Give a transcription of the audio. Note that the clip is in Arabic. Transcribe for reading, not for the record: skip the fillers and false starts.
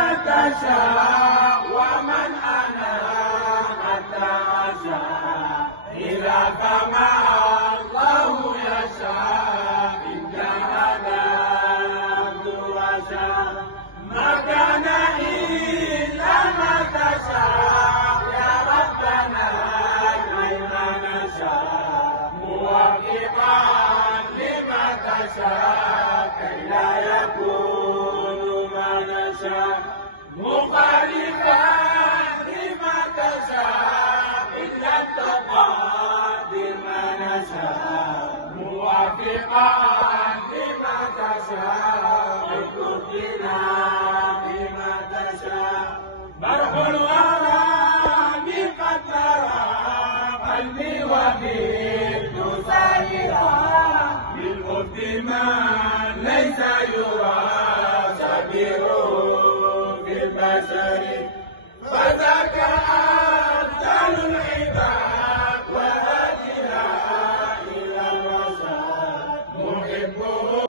تشاء ومن أنا حتى أشاء إذا كما الله يشاء إن جعلنا عبد وشاء ما كان إلا ما تشاء يا ربنا لما نشاء موافقا لما تشاء كي لا يكون ما نشاء مخالفا لما تشاء إلا التقادير ما نشاء موافقا لما تشاء اكتبنا بما تشاء برح الغرام قد ترى قلبي وبيت سائرا بالخبز ما ليس يرى شبيه في البشر فذاك